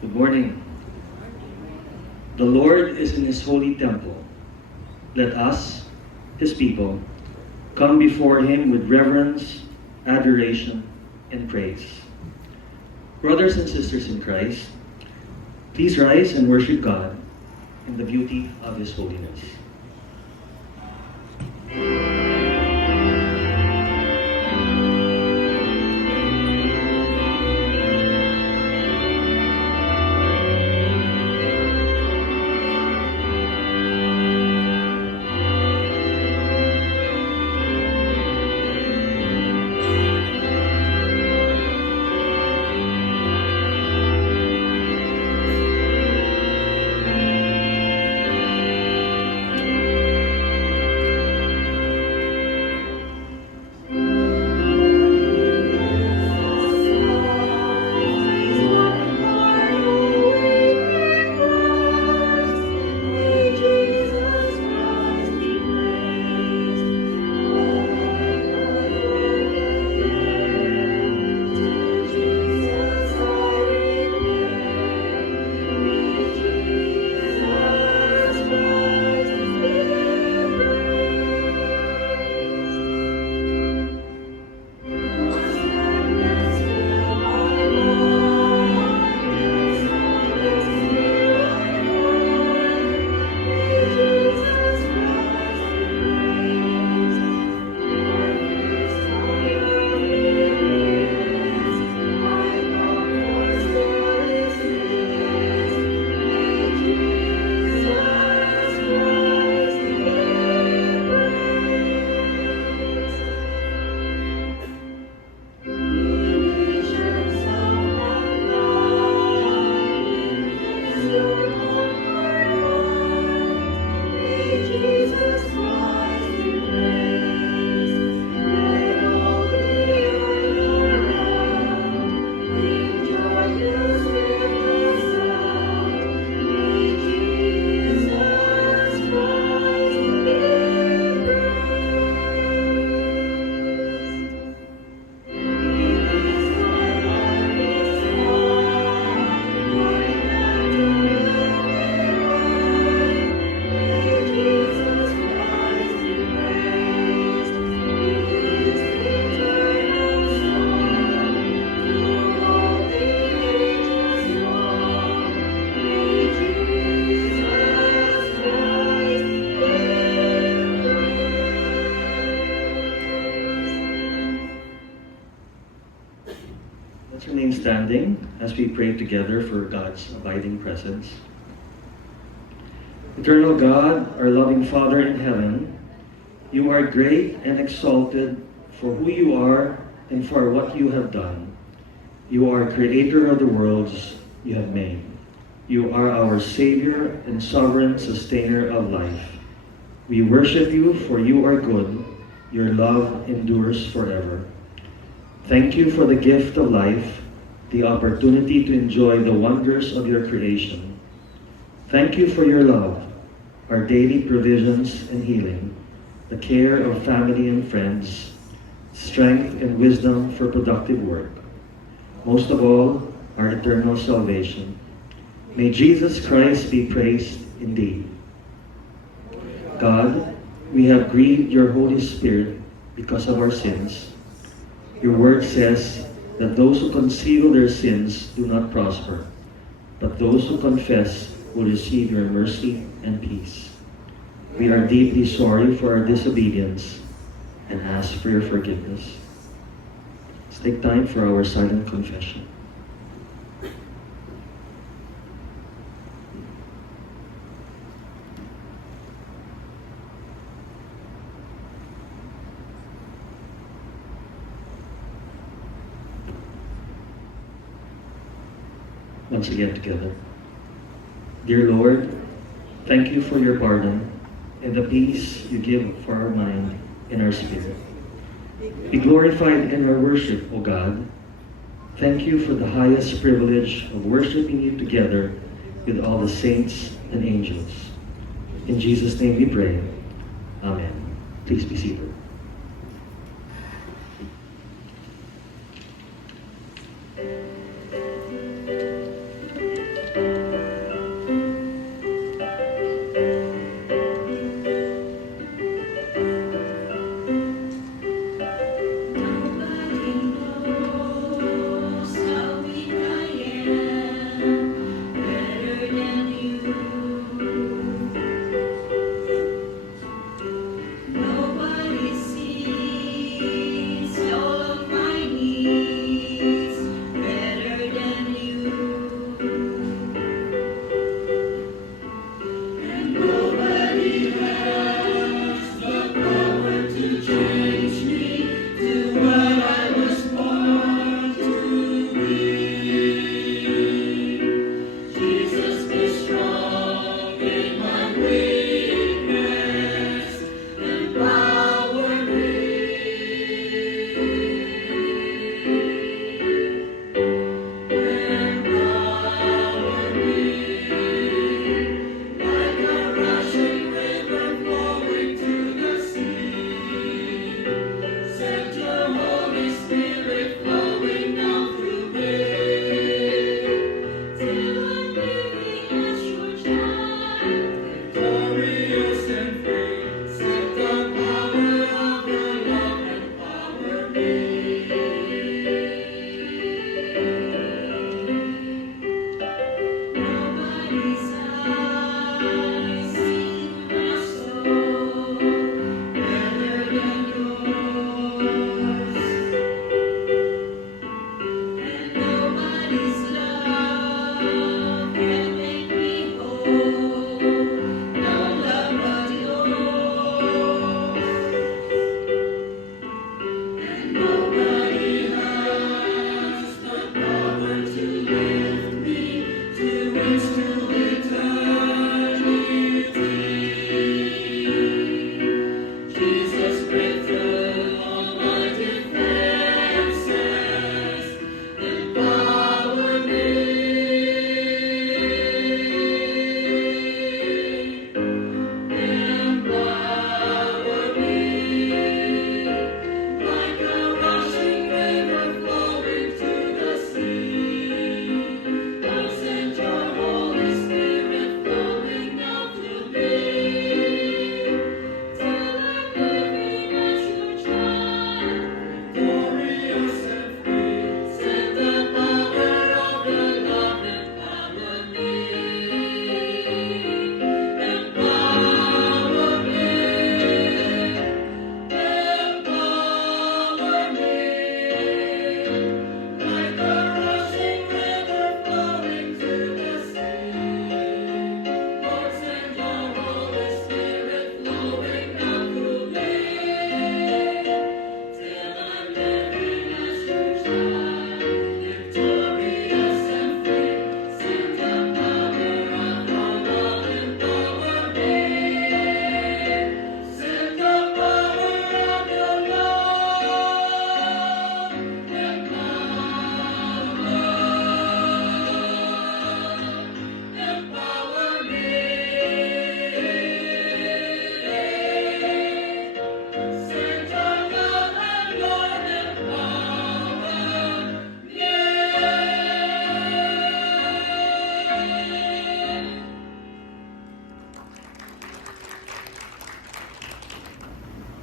Good morning. The Lord is in His holy temple. Let us, His people, come before Him with reverence, adoration, and praise. Brothers and sisters in Christ, please rise and worship God in the beauty of His holiness. Let's remain standing as we pray together for God's abiding presence. Eternal God, our loving Father in heaven, you are great and exalted for who you are and for what you have done. You are creator of the worlds you have made. You are our Savior and sovereign sustainer of life. We worship you for you are good. Your love endures forever. Thank you for the gift of life, the opportunity to enjoy the wonders of your creation. Thank you for your love, our daily provisions and healing, the care of family and friends, strength and wisdom for productive work. Most of all, our eternal salvation. May Jesus Christ be praised indeed. God, we have grieved your Holy Spirit because of our sins. Your word says that those who conceal their sins do not prosper, but those who confess will receive your mercy and peace. We are deeply sorry for our disobedience and ask for your forgiveness. Let's take time for our silent confession. Once again together. Dear Lord, thank you for your pardon and the peace you give for our mind and our spirit. Be glorified in our worship, O God. Thank you for the highest privilege of worshiping you together with all the saints and angels. In Jesus' name we pray. Amen. Please be seated.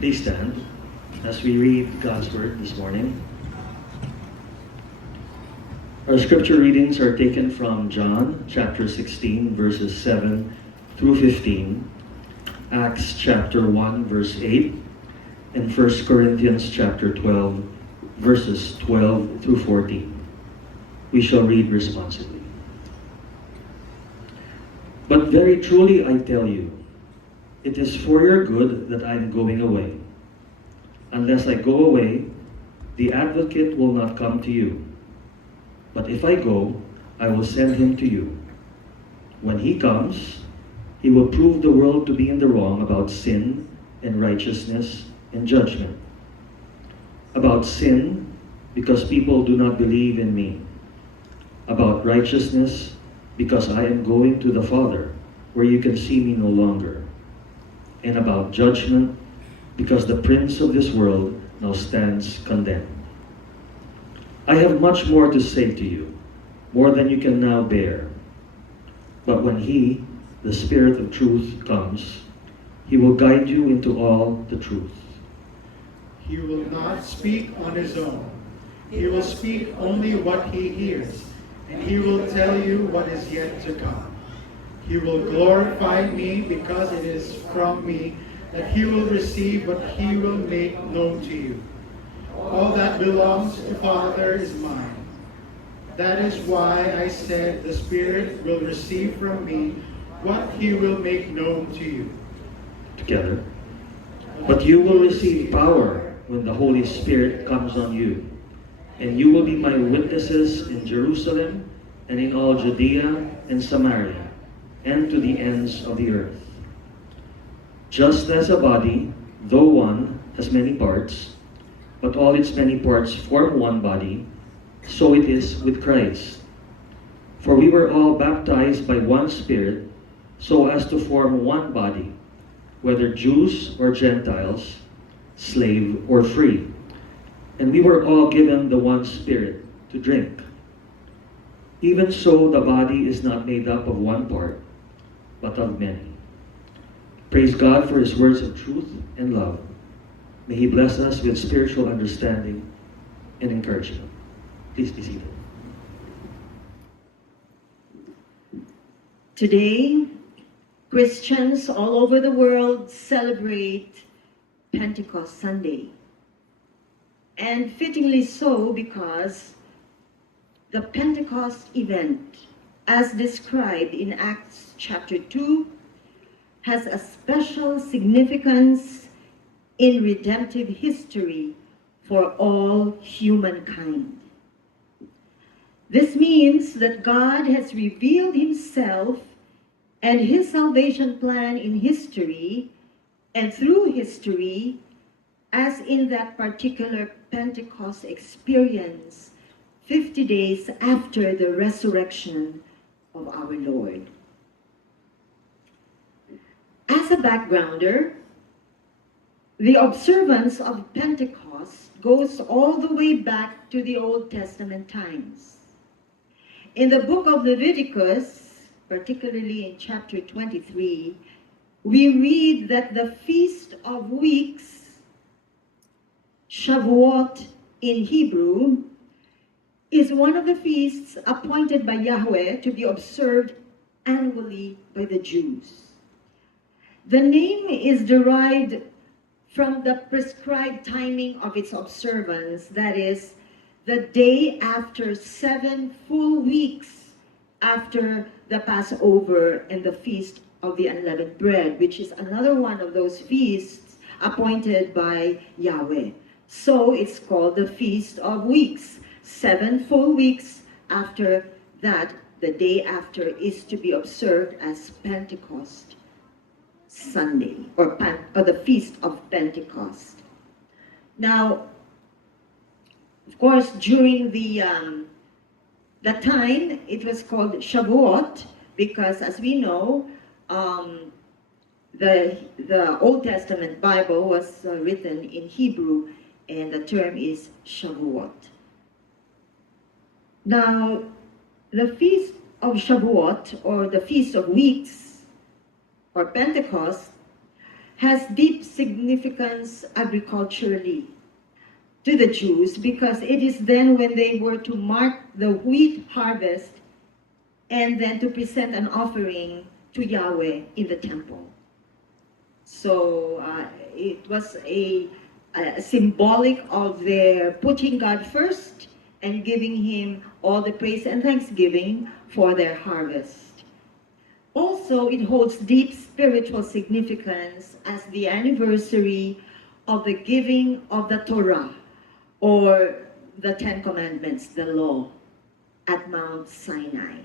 Please stand as we read God's Word this morning. Our scripture readings are taken from John chapter 16, verses 7 through 15, Acts chapter 1, verse 8, and 1 Corinthians chapter 12, verses 12 through 14. We shall read responsibly. But very truly I tell you, it is for your good that I am going away. Unless I go away, the advocate will not come to you. But if I go, I will send him to you. When he comes, he will prove the world to be in the wrong about sin and righteousness and judgment. About sin, because people do not believe in me. About righteousness, because I am going to the Father, where you can see me no longer. And about judgment, because the prince of this world now stands condemned. I have much more to say to you, more than you can now bear. But when he, the Spirit of truth, comes, he will guide you into all the truth. He will not speak on his own. He will speak only what he hears, and he will tell you what is yet to come. He will glorify me, because it is from me that he will receive what he will make known to you. All that belongs to the Father is mine. That is why I said the Spirit will receive from me what he will make known to you. Together. But you will receive power when the Holy Spirit comes on you, and you will be my witnesses in Jerusalem and in all Judea and Samaria, and to the ends of the earth. Just as a body, though one, has many parts, but all its many parts form one body, so it is with Christ. For we were all baptized by one Spirit, so as to form one body, whether Jews or Gentiles, slave or free. And we were all given the one Spirit to drink. Even so, the body is not made up of one part, but of many. Praise God for his words of truth and love. May he bless us with spiritual understanding and encouragement. Please be seated. Today, Christians all over the world celebrate Pentecost Sunday. And fittingly so, because the Pentecost event, as described in Acts chapter 2, has a special significance in redemptive history for all humankind. This means that God has revealed himself and his salvation plan in history and through history, as in that particular Pentecost experience 50 days after the resurrection of our Lord. As a backgrounder, the observance of Pentecost goes all the way back to the Old Testament times. In the book of Leviticus, particularly in chapter 23, we read that the Feast of Weeks, Shavuot in Hebrew, is one of the feasts appointed by Yahweh to be observed annually by the Jews. The name is derived from the prescribed timing of its observance, that is, the day after 7 full weeks after the Passover and the Feast of the Unleavened Bread, which is another one of those feasts appointed by Yahweh. So it's called the Feast of Weeks. 7 full weeks after that, the day after, is to be observed as Pentecost Sunday, or the Feast of Pentecost. Now, of course, during the time, it was called Shavuot, because as we know, the Old Testament Bible was written in Hebrew, and the term is Shavuot. Now, the Feast of Shavuot, or the Feast of Weeks, or Pentecost, has deep significance agriculturally to the Jews, because it is then when they were to mark the wheat harvest and then to present an offering to Yahweh in the temple. So it was a symbolic of their putting God first and giving him all the praise and thanksgiving for their harvest. Also, it holds deep spiritual significance as the anniversary of the giving of the Torah, or the Ten Commandments, the law, at Mount Sinai.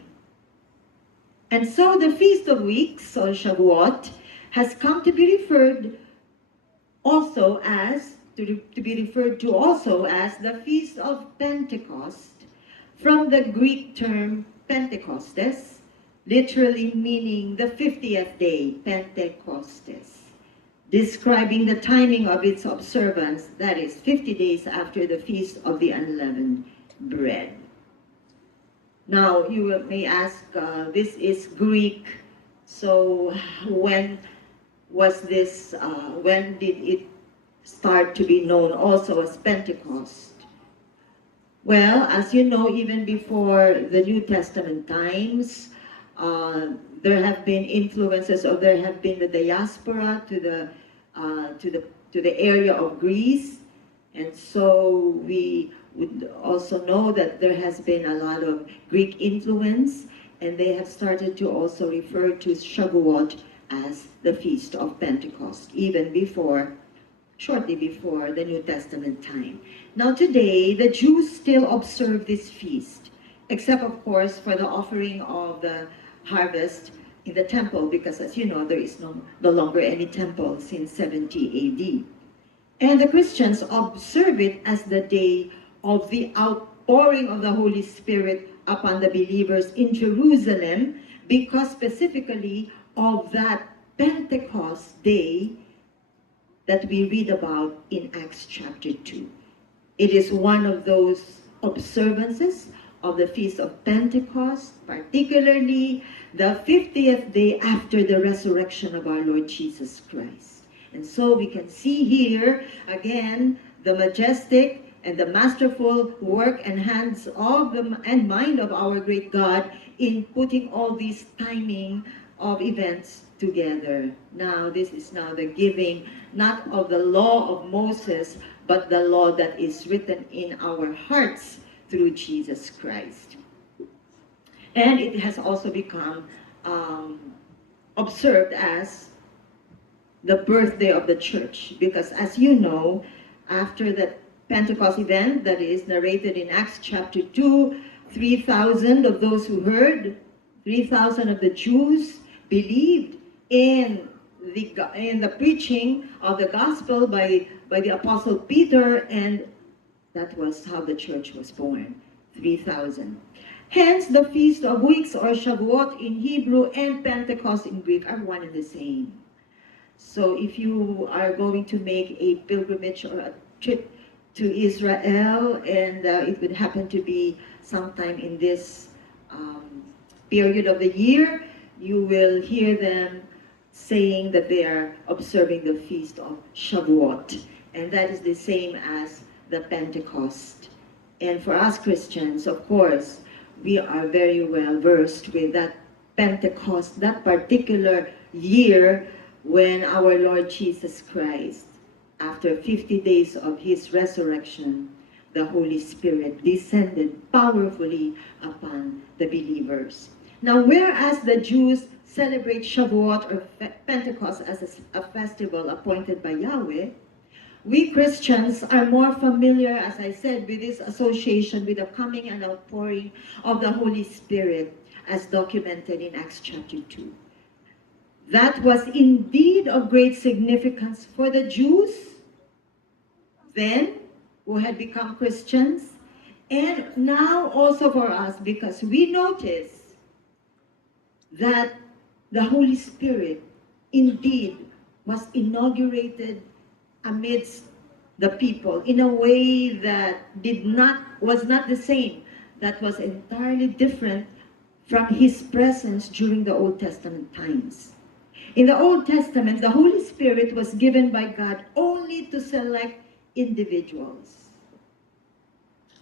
And so the Feast of Weeks, or Shavuot, has come to be referred also as, the Feast of Pentecost, from the Greek term Pentecostes, literally meaning the 50th day, Pentecostes, describing the timing of its observance, that is 50 days after the Feast of the Unleavened Bread. Now, you may ask, this is Greek, so when was this, when did it start to be known also as Pentecost? Well, as you know, even before the New Testament times, there have been influences, or there have been the diaspora to the area of Greece, and so we would also know that there has been a lot of Greek influence, and they have started to also refer to Shavuot as the Feast of Pentecost, even before, shortly before the New Testament time. Now today, the Jews still observe this feast, except of course for the offering of the harvest in the temple, because as you know, there is no longer any temple since 70 AD. And the Christians observe it as the day of the outpouring of the Holy Spirit upon the believers in Jerusalem, because specifically of that Pentecost day that we read about in Acts chapter 2. It is one of those observances of the Feast of Pentecost, particularly the 50th day after the resurrection of our Lord Jesus Christ. And so we can see here, again, the majestic and the masterful work and hands of and mind of our great God in putting all these timing of events together. Now, this is now the giving, not of the law of Moses, but the law that is written in our hearts through Jesus Christ. And it has also become observed as the birthday of the church, because as you know, after that Pentecost event that is narrated in Acts chapter 2, 3,000 of those who heard, 3,000 of the Jews believed in the preaching of the gospel by the Apostle Peter, and that was how the church was born, 3,000. Hence, the Feast of Weeks, or Shavuot in Hebrew, and Pentecost in Greek are one and the same. So if you are going to make a pilgrimage or a trip to Israel, and it would happen to be sometime in this period of the year, you will hear them saying that they are observing the Feast of Shavuot. And that is the same as the Pentecost. And for us Christians, of course, we are very well versed with that Pentecost, that particular year when our Lord Jesus Christ, after 50 days of his resurrection, the Holy Spirit descended powerfully upon the believers. Now, whereas the Jews celebrate Shavuot or Pentecost as a festival appointed by Yahweh, we Christians are more familiar, as I said, with this association with the coming and outpouring of the Holy Spirit as documented in Acts chapter 2. That was indeed of great significance for the Jews then, who had become Christians, and now also for us, because we notice that the Holy Spirit indeed was inaugurated amidst the people in a way that was not the same, that was entirely different from his presence during the Old Testament times. In the Old Testament, the Holy Spirit was given by God only to select individuals,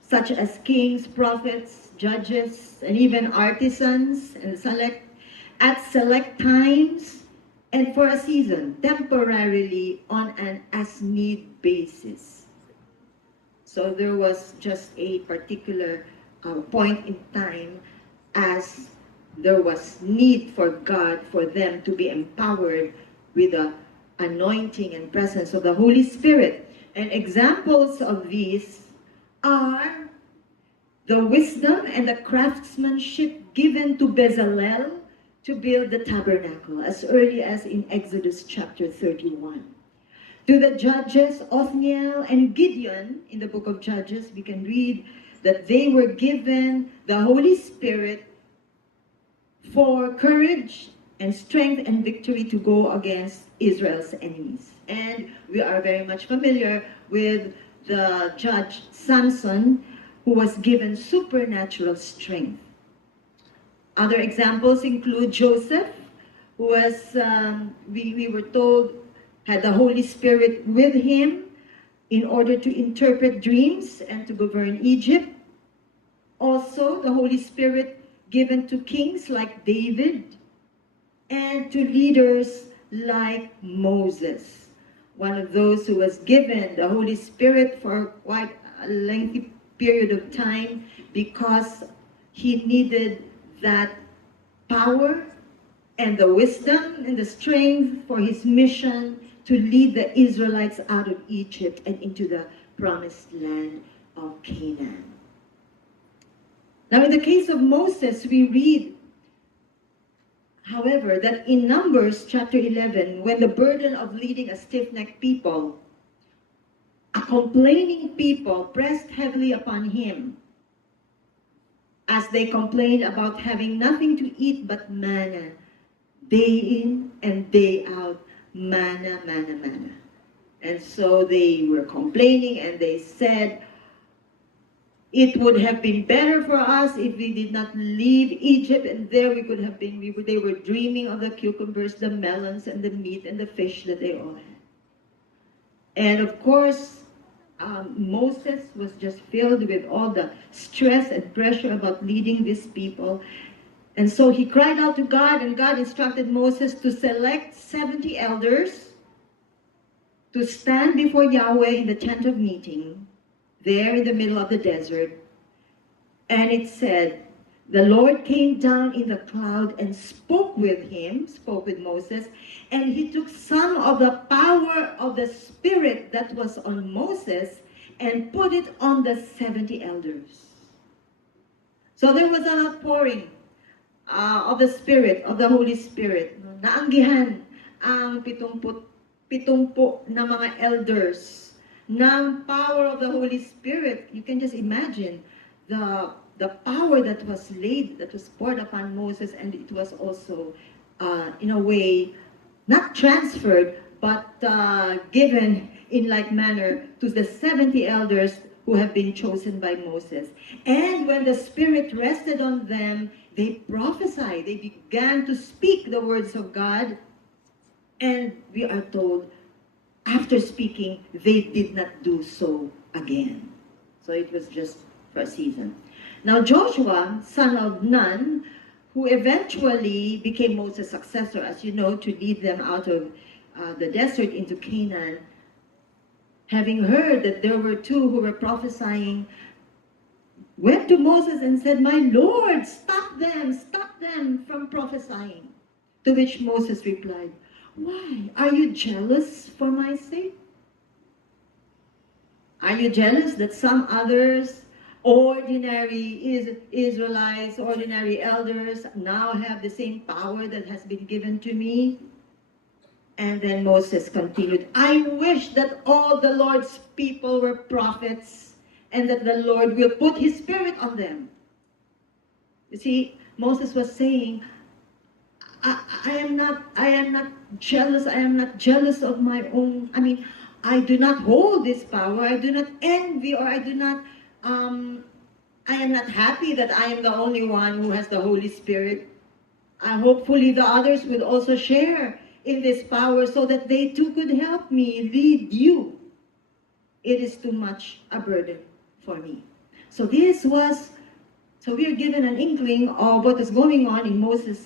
such as kings, prophets, judges, and even artisans, and at select times and for a season, temporarily on an as-need basis. So there was just a particular point in time as there was need for God, for them to be empowered with the anointing and presence of the Holy Spirit. And examples of these are the wisdom and the craftsmanship given to Bezalel to build the tabernacle, as early as in Exodus chapter 31. To the judges, Othniel and Gideon, in the book of Judges, we can read that they were given the Holy Spirit for courage and strength and victory to go against Israel's enemies. And we are very much familiar with the judge Samson, who was given supernatural strength. Other examples include Joseph, who was, we were told, had the Holy Spirit with him in order to interpret dreams and to govern Egypt. Also, the Holy Spirit given to kings like David and to leaders like Moses, one of those who was given the Holy Spirit for quite a lengthy period of time because he needed that power and the wisdom and the strength for his mission to lead the Israelites out of Egypt and into the promised land of Canaan. Now, in the case of Moses, we read, however, that in Numbers chapter 11, when the burden of leading a stiff-necked people, a complaining people, pressed heavily upon him, as they complained about having nothing to eat but manna, day in and day out, manna, manna, manna. And so they were complaining and they said, it would have been better for us if we did not leave Egypt, and there we could have been. They were dreaming of the cucumbers, the melons, and the meat and the fish that they all had. And of course, Moses was just filled with all the stress and pressure about leading these people. And so he cried out to God, and God instructed Moses to select 70 elders to stand before Yahweh in the tent of meeting, there in the middle of the desert. And it said, the Lord came down in the cloud and spoke with Moses, and he took some of the power of the Spirit that was on Moses and put it on the 70 elders. So there was an outpouring of the Spirit, of the Holy Spirit. Naanggihan ang 70 na mga elders ng power of the Holy Spirit. You can just imagine the power that was poured upon Moses, and it was also, in a way, not transferred, but given in like manner to the 70 elders who have been chosen by Moses. And when the Spirit rested on them, they prophesied. They began to speak the words of God. And we are told, after speaking, they did not do so again. So it was just for a season. Now Joshua, son of Nun, who eventually became Moses' successor, as you know, to lead them out of the desert into Canaan, having heard that there were two who were prophesying, went to Moses and said, "My Lord, stop them from prophesying." To which Moses replied, "Why? Are you jealous for my sake? Are you jealous that some others, ordinary Israelites, ordinary elders, now have the same power that has been given to me?" And then Moses continued, "I wish that all the Lord's people were prophets, and that the Lord will put his Spirit on them." You see, Moses was saying, I am not jealous. I am not jealous of my own. I do not hold this power. I do not envy, or I do not, I am not happy that I am the only one who has the Holy Spirit. Hopefully the others will also share in this power so that they too could help me lead you. It is too much a burden for me. So we are given an inkling of what is going on in Moses'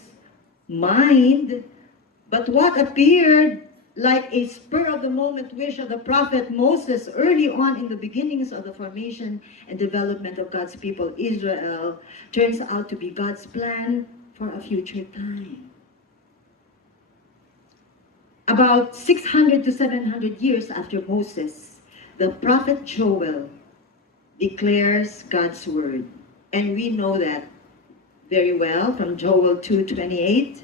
mind, but what appeared like a spur-of-the-moment wish of the prophet Moses early on in the beginnings of the formation and development of God's people, Israel, turns out to be God's plan for a future time. About 600 to 700 years after Moses, the prophet Joel declares God's word. And we know that very well from Joel 2:28,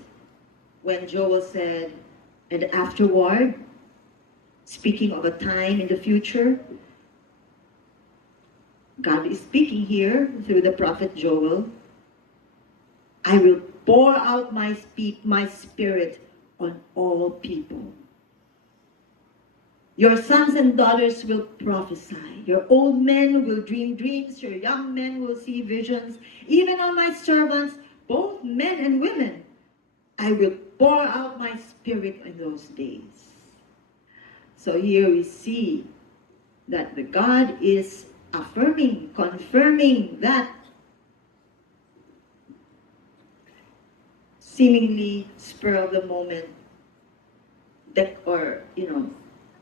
when Joel said, and afterward, speaking of a time in the future, God is speaking here through the prophet Joel, I will pour out my spirit on all people. Your sons and daughters will prophesy. Your old men will dream dreams. Your young men will see visions. Even on my servants, both men and women, I will pour out my spirit in those days. So here we see that the God is affirming, confirming that seemingly spur of the moment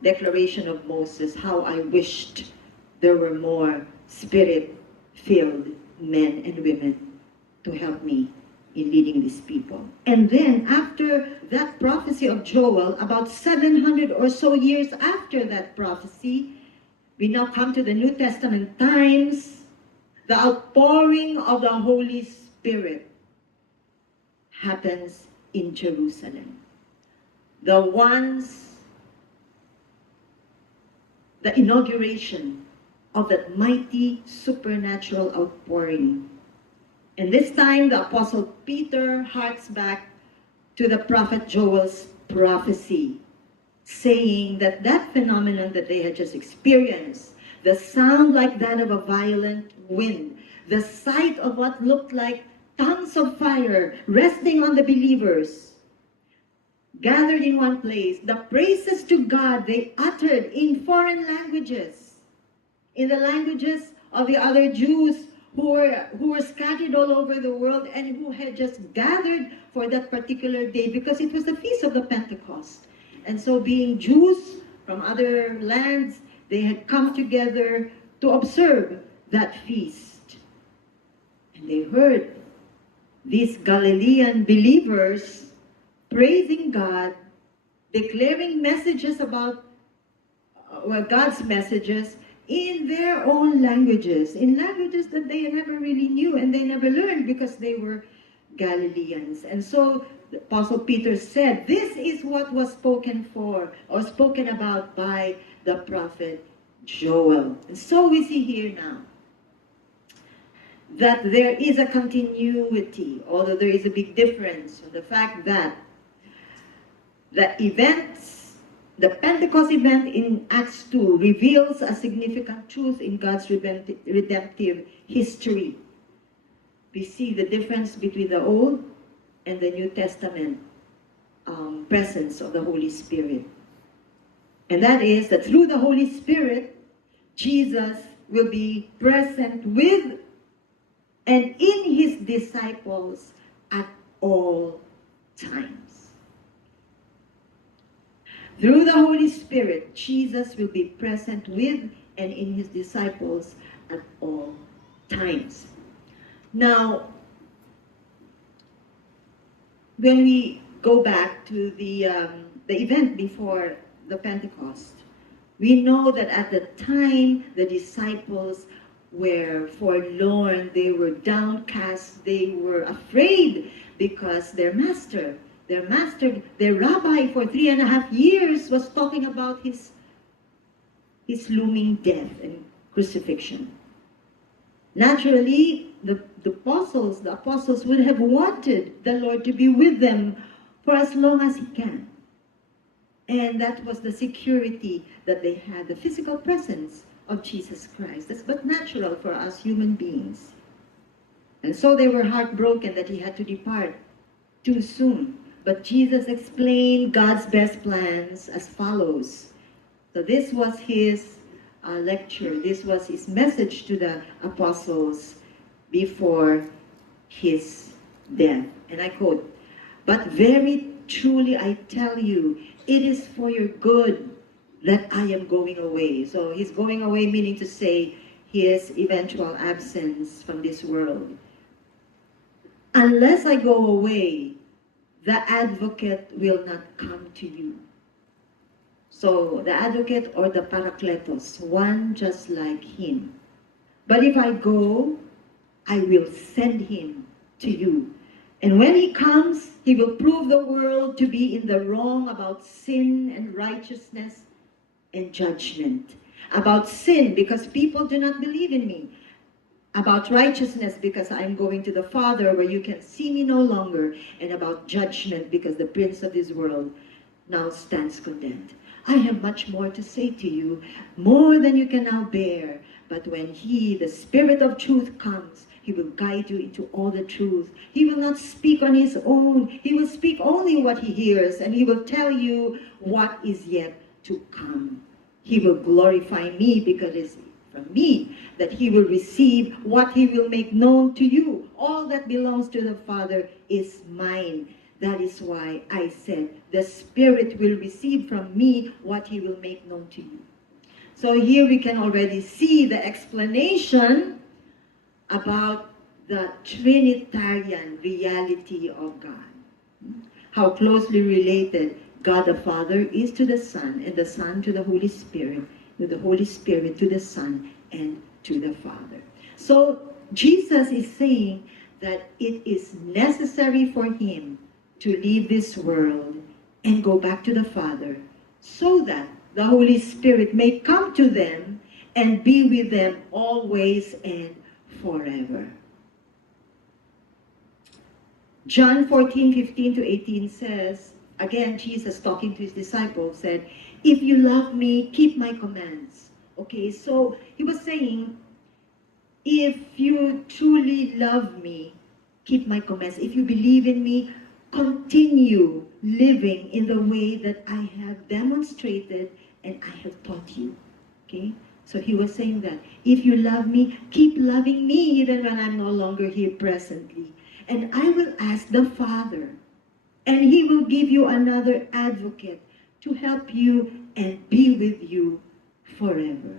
declaration of Moses, how I wished there were more spirit-filled men and women to help me in leading these people. And then after that prophecy of Joel, about 700 or so years after that prophecy, we now come to the New Testament times, the outpouring of the Holy Spirit happens in Jerusalem. The inauguration of that mighty supernatural outpouring. And this time, the Apostle Peter harks back to the prophet Joel's prophecy, saying that that phenomenon that they had just experienced, the sound like that of a violent wind, the sight of what looked like tongues of fire resting on the believers, gathered in one place, the praises to God they uttered in foreign languages, in the languages of the other Jews who were scattered all over the world and who had just gathered for that particular day because it was the feast of the Pentecost. And so being Jews from other lands, they had come together to observe that feast. And they heard these Galilean believers praising God, declaring messages about God's messages in their own languages, in languages that they never really knew and they never learned because they were Galileans. And so the Apostle Peter said, this is what was spoken for or spoken about by the prophet Joel. And so we see here now that there is a continuity, although there is a big difference in the fact that the Pentecost event in Acts 2 reveals a significant truth in God's redemptive history. We see the difference between the Old and the New Testament presence of the Holy Spirit. And that is that through the Holy Spirit, Jesus will be present with and in his disciples at all times. Through the Holy Spirit, Jesus will be present with and in his disciples at all times. Now, when we go back to the event before the Pentecost, we know that at the time the disciples were forlorn, they were downcast, they were afraid because their rabbi for 3.5 years was talking about his looming death and crucifixion. Naturally, the apostles would have wanted the Lord to be with them for as long as he can. And that was the security that they had, the physical presence of Jesus Christ. That's but natural for us human beings. And so they were heartbroken that he had to depart too soon. But Jesus explained God's best plans as follows. So this was his lecture. This was his message to the apostles before his death. And I quote, "But very truly I tell you, it is for your good that I am going away." So he's going away, meaning to say his eventual absence from this world. "Unless I go away, the advocate will not come to you." So the advocate, or the Parakletos, one just like him. "But if I go, I will send him to you. And when he comes, he will prove the world to be in the wrong about sin and righteousness and judgment." About sin, because people do not believe in me. About righteousness, because I am going to the Father where you can see me no longer. And about judgment, because the prince of this world now stands condemned. "I have much more to say to you, more than you can now bear. But when he, the Spirit of truth, comes, he will guide you into all the truth. He will not speak on his own. He will speak only what he hears, and he will tell you what is yet to come. He will glorify me, because it is from me that he will receive what he will make known to you. All that belongs to the Father is mine. That is why I said, the Spirit will receive from me what he will make known to you." So here we can already see the explanation about the Trinitarian reality of God. How closely related God the Father is to the Son, and the Son to the Holy Spirit, with the Holy Spirit to the Son and to the Father. So Jesus is saying that it is necessary for him to leave this world and go back to the Father, so that the Holy Spirit may come to them and be with them always and forever. John 14:15-18 says, again, Jesus talking to his disciples said, "If you love me, keep my commands." Okay, so he was saying, if you truly love me, keep my commands. If you believe in me, continue living in the way that I have demonstrated and I have taught you. Okay? So he was saying that if you love me, keep loving me even when I'm no longer here presently. And I will ask the Father, and he will give you another advocate to help you and be with you forever.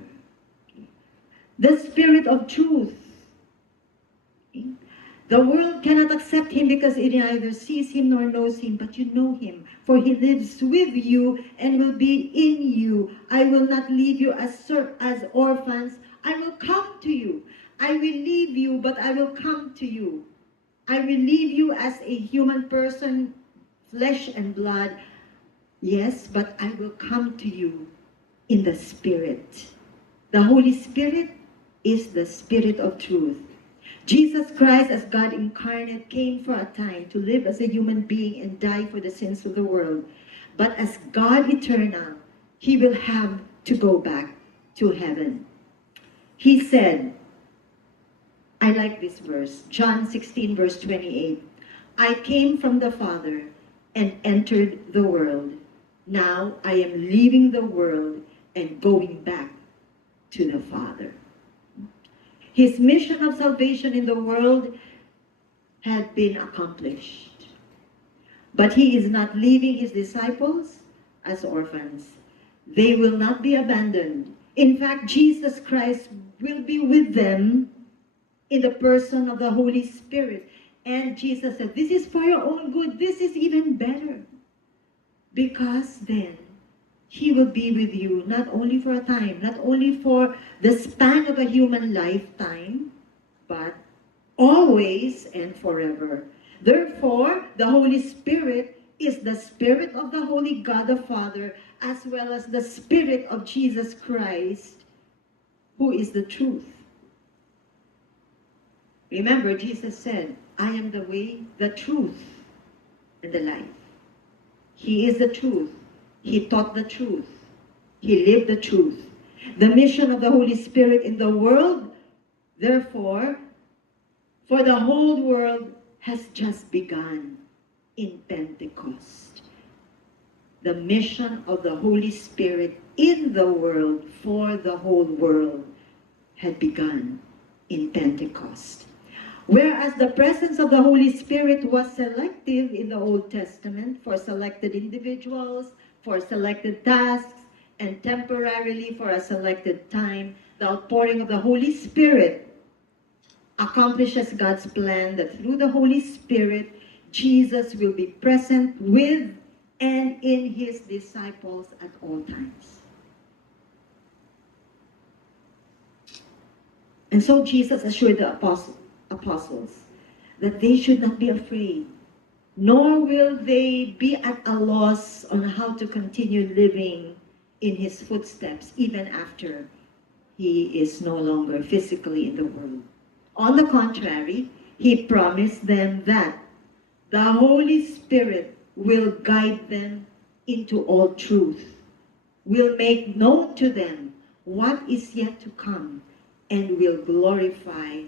Okay? The Spirit of truth. Okay? The world cannot accept him because it neither sees him nor knows him, but you know him, for he lives with you and will be in you. I will not leave you as orphans. I will come to you. I will leave you, but I will come to you. I will leave you as a human person, flesh and blood, yes, but I will come to you in the Spirit. The Holy Spirit is the Spirit of truth. Jesus Christ, as God incarnate, came for a time to live as a human being and die for the sins of the world. But as God eternal, he will have to go back to heaven. He said, I like this verse, John 16, verse 28. I came from the Father and entered the world. Now I am leaving the world and going back to the Father. His mission of salvation in the world had been accomplished. But he is not leaving his disciples as orphans. They will not be abandoned. In fact, Jesus Christ will be with them in the person of the Holy Spirit. And Jesus said, this is for your own good. This is even better. Because then, he will be with you not only for a time, not only for the span of a human lifetime, but always and forever. Therefore, the Holy Spirit is the Spirit of the Holy God the Father, as well as the Spirit of Jesus Christ, who is the truth. Remember, Jesus said, I am the way, the truth, and the life. He is the truth. He taught the truth. He lived the truth. The mission of the Holy Spirit in the world, therefore, for the whole world has just begun. in Pentecost. The mission of the Holy Spirit in the world for the whole world had begun in Pentecost. Whereas the presence of the Holy Spirit was selective in the Old Testament for selected individuals, for selected tasks, and temporarily for a selected time, the outpouring of the Holy Spirit accomplishes God's plan that through the Holy Spirit, Jesus will be present with and in his disciples at all times. And so Jesus assured the apostles that they should not be afraid, nor will they be at a loss on how to continue living in his footsteps even after he is no longer physically in the world. On the contrary, he promised them that the Holy Spirit will guide them into all truth, will make known to them what is yet to come, and will glorify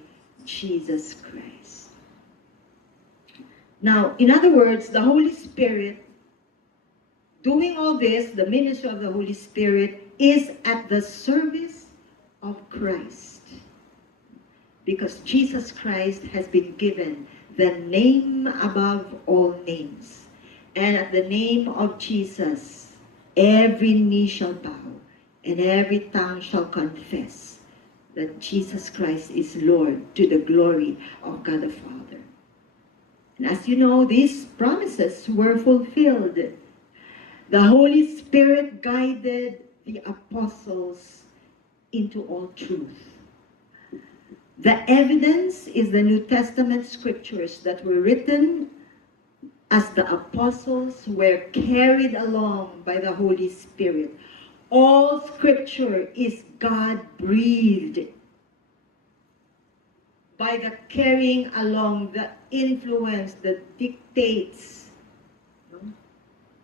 Jesus Christ. Now, in other words, the Holy Spirit, doing all this, the ministry of the Holy Spirit, is at the service of Christ. Because Jesus Christ has been given the name above all names. And at the name of Jesus, every knee shall bow and every tongue shall confess that Jesus Christ is Lord, to the glory of God the Father. And as you know, these promises were fulfilled. The Holy Spirit guided the apostles into all truth. The evidence is the New Testament scriptures that were written as the apostles were carried along by the Holy Spirit. All scripture is God-breathed. By the carrying along, the influence, the dictates,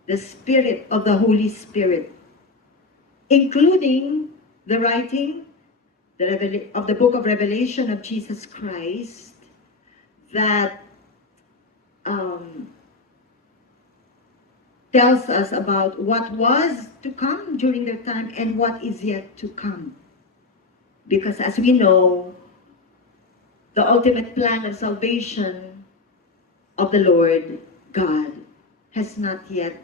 the Spirit of the Holy Spirit, including the writing of the book of Revelation of Jesus Christ that tells us about what was to come during their time and what is yet to come. Because as we know, the ultimate plan of salvation of the Lord God has not yet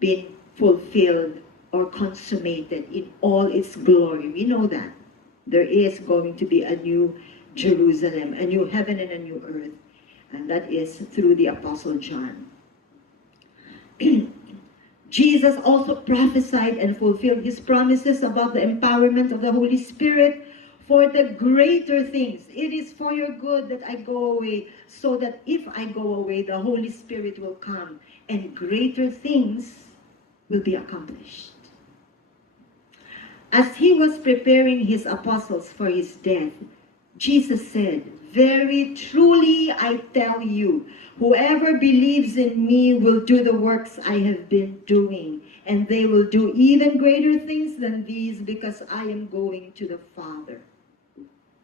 been fulfilled or consummated in all its glory. We know that. There is going to be a new Jerusalem, a new heaven and a new earth. And that is through the Apostle John. Jesus also prophesied and fulfilled his promises about the empowerment of the Holy Spirit for the greater things. It is for your good that I go away, so that if I go away, the Holy Spirit will come and greater things will be accomplished. As he was preparing his apostles for his death, Jesus said, "Very truly I tell you, whoever believes in me will do the works I have been doing, and they will do even greater things than these, because I am going to the Father.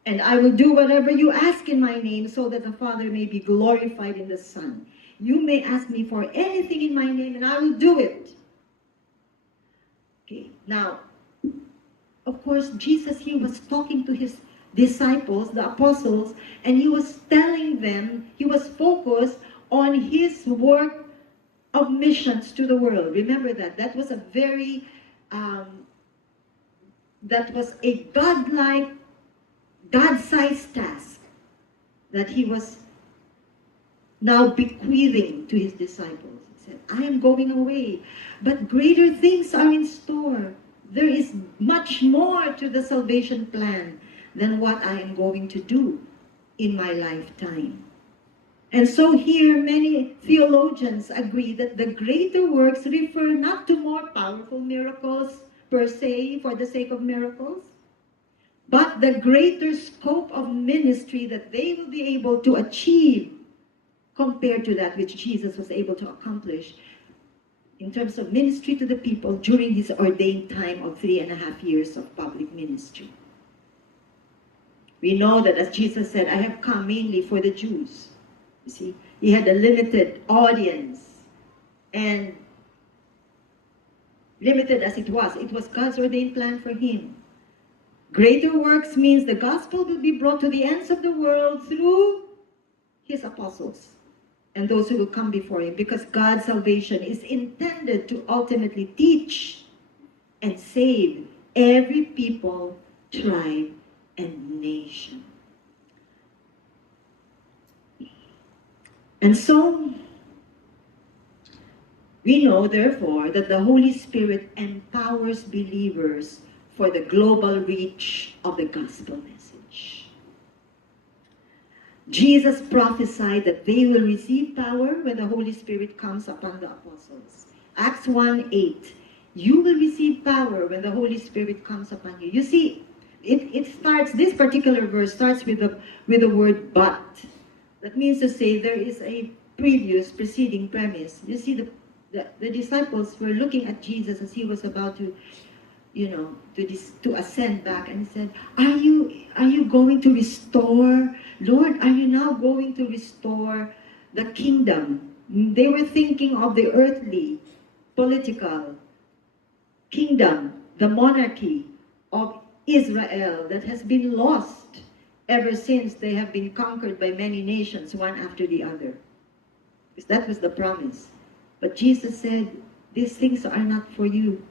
And I will do whatever you ask in my name, so that the Father may be glorified in the Son. You may ask me for anything in my name, and I will do it." Okay, now, of course, Jesus here was talking to his disciples, the apostles, and he was telling them, he was focused on his work of missions to the world. Remember that. That was a very, that was a godlike, God-sized task that he was now bequeathing to his disciples. He said, "I am going away, but greater things are in store. There is much more to the salvation plan than what I am going to do in my lifetime." And so here many theologians agree that the greater works refer not to more powerful miracles per se for the sake of miracles, but the greater scope of ministry that they will be able to achieve compared to that which Jesus was able to accomplish in terms of ministry to the people during his ordained time of 3.5 years of public ministry. We know that, as Jesus said, "I have come mainly for the Jews." You see, he had a limited audience And limited as it was God's ordained plan for him. Greater works means the gospel will be brought to the ends of the world through his apostles and those who will come before him, because God's salvation is intended to ultimately teach and save every people, tribe, and nation. And so, we know, therefore, that the Holy Spirit empowers believers for the global reach of the gospel message. Jesus prophesied that they will receive power when the Holy Spirit comes upon the apostles. Acts 1:8. You will receive power when the Holy Spirit comes upon you. You see, this particular verse starts with the word but. That means to say there is a preceding premise. You see, the disciples were looking at Jesus as he was about to, to ascend back, and he said, are you going to restore, Lord, are you now going to restore the kingdom? They were thinking of the earthly, political kingdom, the monarchy of Israel that has been lost ever since they have been conquered by many nations, one after the other. Because that was the promise. But Jesus said, these things are not for you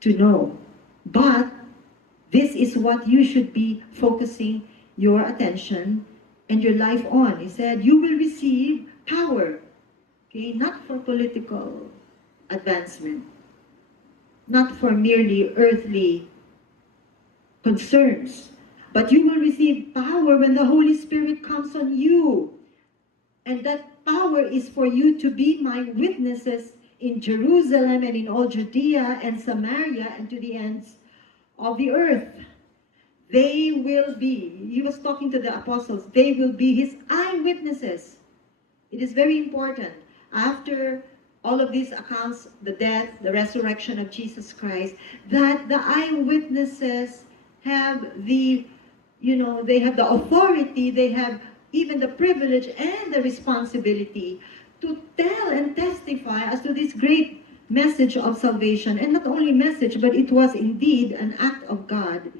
to know. But this is what you should be focusing your attention and your life on. He said, you will receive power. Okay, not for political advancement, not for merely earthly concerns, but you will receive power when the Holy Spirit comes on you. And that power is for you to be my witnesses in Jerusalem and in all Judea and Samaria and to the ends of the earth. They will be, he was talking to the apostles, they will be his eyewitnesses. It is very important. After all of these accounts, the death, the resurrection of Jesus Christ, that the eyewitnesses have the, they have the authority, they have even the privilege and the responsibility to tell and testify as to this great message of salvation. And not only message, but it was indeed an act of God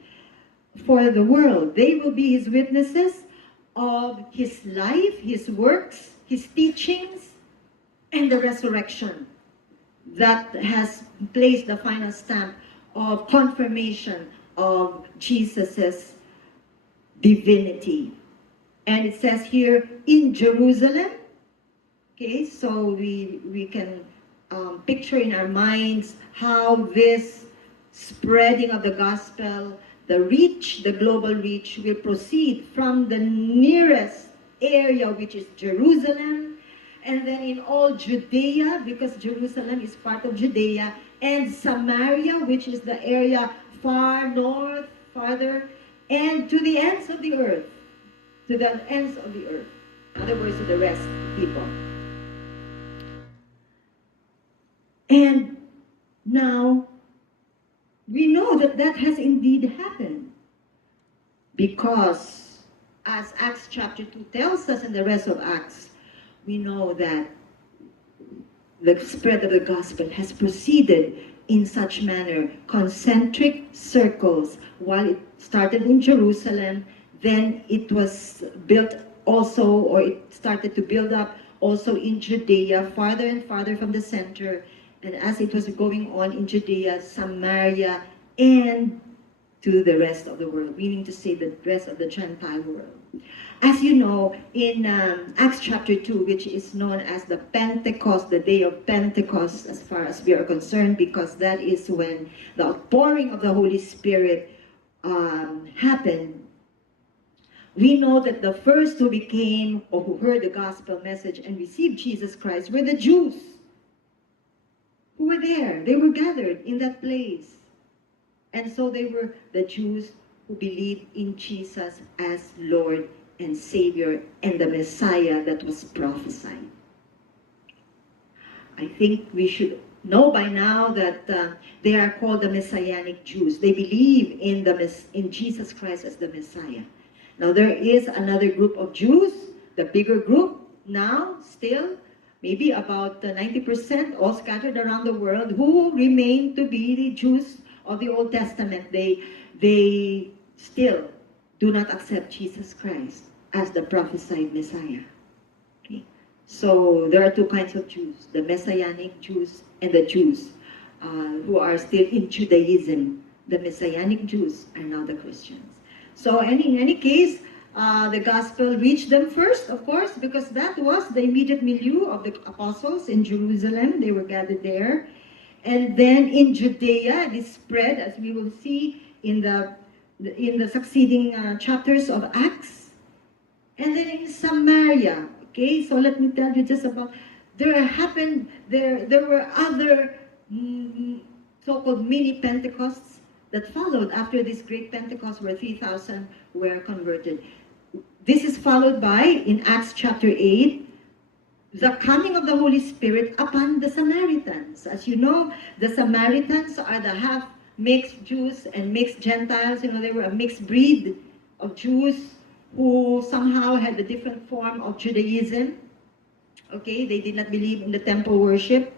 for the world. They will be his witnesses of his life, his works, his teachings, and the resurrection that has placed the final stamp of confirmation of Jesus's divinity. And it says here, in Jerusalem. Okay, so we can picture in our minds how this spreading of the gospel, the reach, the global reach, will proceed from the nearest area, which is Jerusalem, and then in all Judea, because Jerusalem is part of Judea, and Samaria, which is the area far north, farther, and to the ends of the earth. To the ends of the earth. In other words, to the rest people. And now, we know that that has indeed happened. Because, as Acts chapter 2 tells us and the rest of Acts, we know that the spread of the gospel has proceeded in such manner, concentric circles, while it started in Jerusalem, then it was built also, or it started to build up also in Judea, farther and farther from the center. And as it was going on in Judea, Samaria, and to the rest of the world, meaning to say the rest of the Gentile world. As you know, in Acts chapter 2, which is known as the Pentecost, the day of Pentecost, as far as we are concerned, because that is when the outpouring of the Holy Spirit happened. We know that the first who became, or who heard the gospel message and received Jesus Christ were the Jews who were there. They were gathered in that place. And so they were the Jews who believed in Jesus as Lord and Savior and the Messiah that was prophesied. I think we should know by now that they are called the Messianic Jews. They believe in Jesus Christ as the Messiah. Now there is another group of Jews, the bigger group now still, maybe about 90%, all scattered around the world, who remain to be the Jews of the Old Testament. They still do not accept Jesus Christ as the prophesied Messiah. Okay? So there are two kinds of Jews, the Messianic Jews and the Jews who are still in Judaism. The Messianic Jews are now the Christians. So in any case, the gospel reached them first, of course, because that was the immediate milieu of the apostles in Jerusalem. They were gathered there. And then in Judea, it spread, as we will see in the succeeding chapters of Acts. And then in Samaria, okay, so let me tell you just about, there were other so-called mini Pentecosts that followed after this great Pentecost where 3,000 were converted. This is followed by, in Acts chapter 8, the coming of the Holy Spirit upon the Samaritans. As you know, the Samaritans are the half mixed Jews and mixed Gentiles. You know, they were a mixed breed of Jews who somehow had a different form of Judaism. Okay, they did not believe in the temple worship.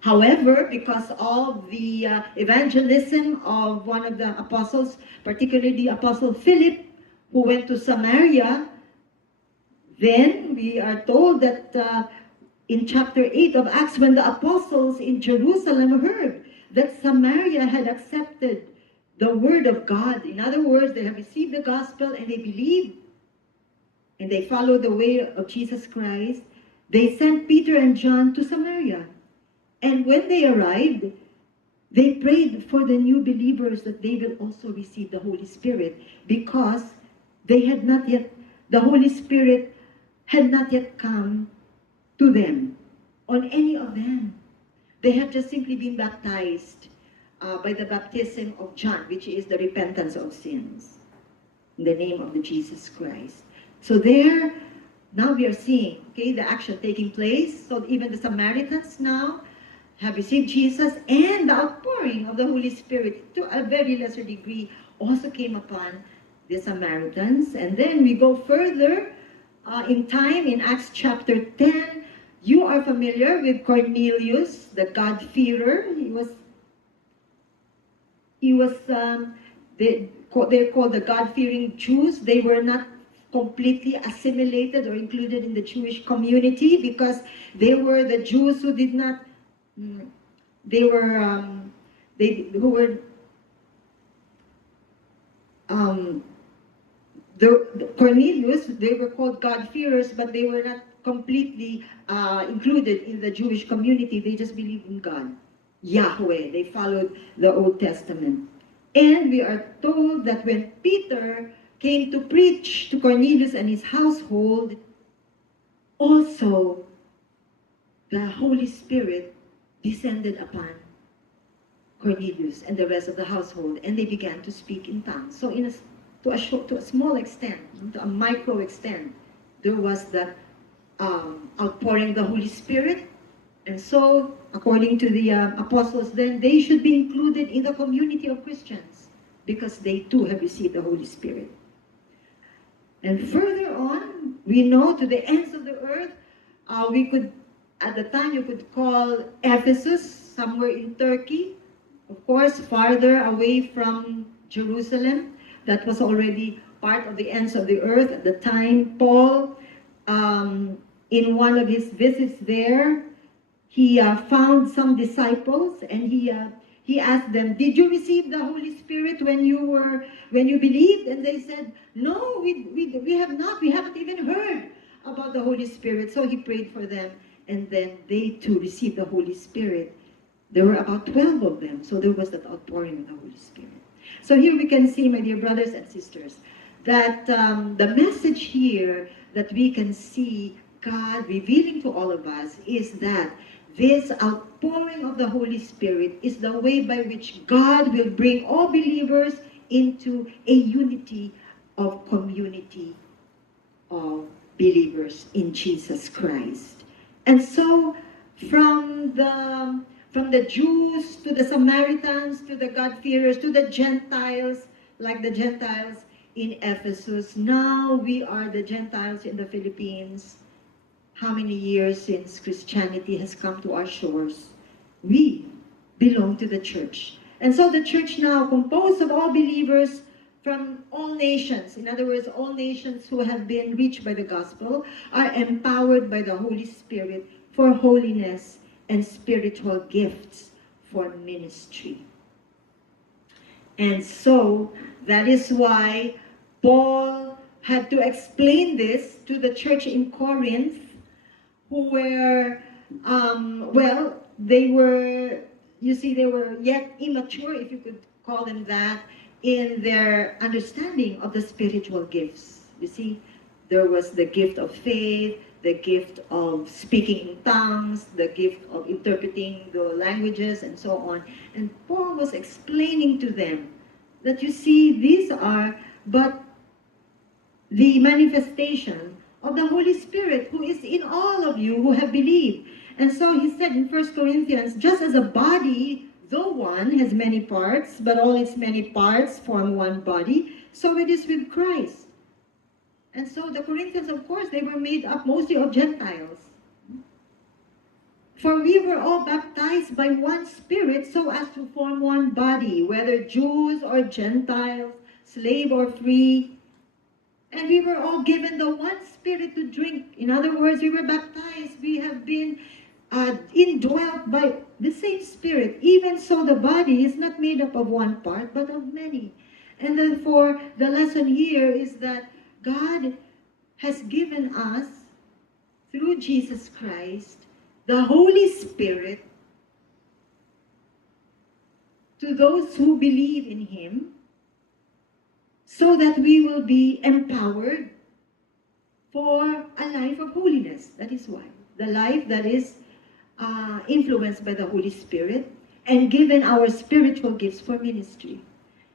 However, because of the evangelism of one of the apostles, particularly the apostle Philip, who went to Samaria, then we are told that in chapter 8 of Acts, when the apostles in Jerusalem heard that Samaria had accepted the word of God, in other words, they have received the gospel and they believed, and they followed the way of Jesus Christ, they sent Peter and John to Samaria. And when they arrived, they prayed for the new believers that they will also receive the Holy Spirit, because they had not yet, the Holy Spirit had not yet come to them, on any of them. They had just simply been baptized by the baptism of John, which is the repentance of sins, in the name of the Jesus Christ. So there, now we are seeing, okay, the action taking place. So even the Samaritans now have received Jesus, and the outpouring of the Holy Spirit, to a very lesser degree, also came upon the Samaritans. And then we go further in time, in Acts chapter 10, you are familiar with Cornelius, the God-fearer. They're called the God-fearing Jews. They were not completely assimilated or included in the Jewish community, because they were the Jews who did not, Cornelius, they were called God-fearers, but they were not completely included in the Jewish community. They just believed in God, Yahweh. They followed the Old Testament. And we are told that when Peter came to preach to Cornelius and his household, also the Holy Spirit descended upon Cornelius and the rest of the household, and they began to speak in tongues. So to a small extent, to a micro extent, there was the outpouring of the Holy Spirit. And so, according to the apostles, then they should be included in the community of Christians, because they too have received the Holy Spirit. And further on, we know to the ends of the earth, we could, at the time, you could call Ephesus, somewhere in Turkey, of course, farther away from Jerusalem. That was already part of the ends of the earth at the time. Paul, in one of his visits there, he found some disciples, and he asked them, "Did you receive the Holy Spirit when you believed?" And they said, "No, we have not. We haven't even heard about the Holy Spirit." So he prayed for them, and then they too received the Holy Spirit. There were about 12 of them, so there was that outpouring of the Holy Spirit. So here we can see, my dear brothers and sisters, that the message here that we can see God revealing to all of us is that this outpouring of the Holy Spirit is the way by which God will bring all believers into a unity of community of believers in Jesus Christ. And so from the Jews to the Samaritans to the God-fearers to the Gentiles, like the Gentiles in Ephesus, now we are the Gentiles in the Philippines. how many years since Christianity has come to our shores, we belong to the church. And so the church now, composed of all believers from all nations, in other words, all nations who have been reached by the gospel, are empowered by the Holy Spirit for holiness and spiritual gifts for ministry. And so that is why Paul had to explain this to the church in Corinth, who were, they were yet immature, if you could call them that, in their understanding of the spiritual gifts. You see, there was the gift of faith, the gift of speaking in tongues, the gift of interpreting the languages, and so on. And Paul was explaining to them that, you see, these are but the manifestation of the Holy Spirit who is in all of you who have believed. And so he said in 1 Corinthians, just as a body, though one, has many parts, but all its many parts form one body, so it is with Christ. And so the Corinthians, of course, they were made up mostly of Gentiles. For we were all baptized by one Spirit so as to form one body, whether Jews or Gentiles, slave or free. And we were all given the one Spirit to drink. In other words, we were baptized. We have been indwelt by the same Spirit. Even so, the body is not made up of one part, but of many. And therefore, the lesson here is that God has given us, through Jesus Christ, the Holy Spirit to those who believe in Him, so that we will be empowered for a life of holiness. That is why. The life that is influenced by the Holy Spirit and given our spiritual gifts for ministry.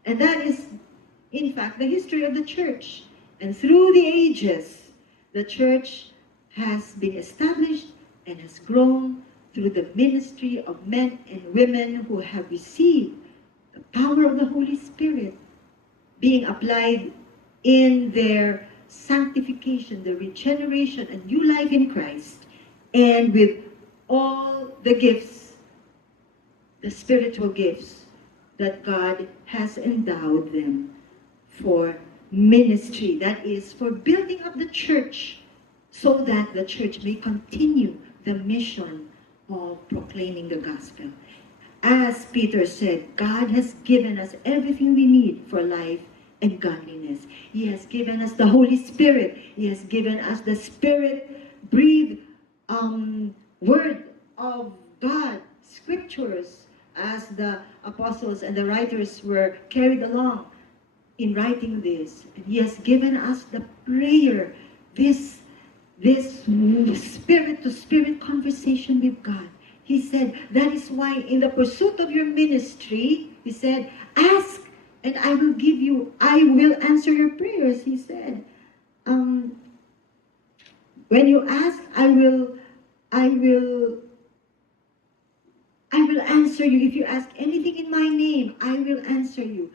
And that is, in fact, the history of the church. And through the ages, the church has been established and has grown through the ministry of men and women who have received the power of the Holy Spirit being applied in their sanctification, the regeneration, and new life in Christ, and with all the gifts, the spiritual gifts that God has endowed them for ministry, that is, for building up the church, so that the church may continue the mission of proclaiming the gospel. As Peter said, God has given us everything we need for life and godliness. He has given us the Holy Spirit. He has given us the Spirit-breathed Word of God, Scriptures, as the apostles and the writers were carried along in writing this. And He has given us the prayer, this spirit-to-spirit conversation with God. He said, that is why in the pursuit of your ministry, He said, ask and I will give you, I will answer your prayers, He said. When you ask, I will answer you. If you ask anything in my name, I will answer you.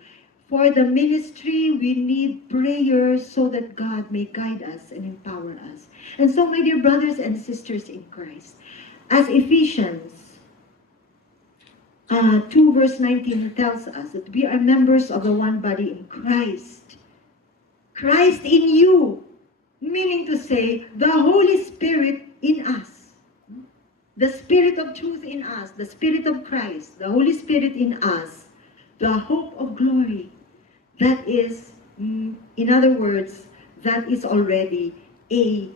For the ministry, we need prayers so that God may guide us and empower us. And so, my dear brothers and sisters in Christ, as Ephesians 2 verse 19 tells us that we are members of the one body in Christ. Christ in you, meaning to say, the Holy Spirit in us. The Spirit of truth in us, the Spirit of Christ, the Holy Spirit in us, the hope of glory. That is, in other words, that is already a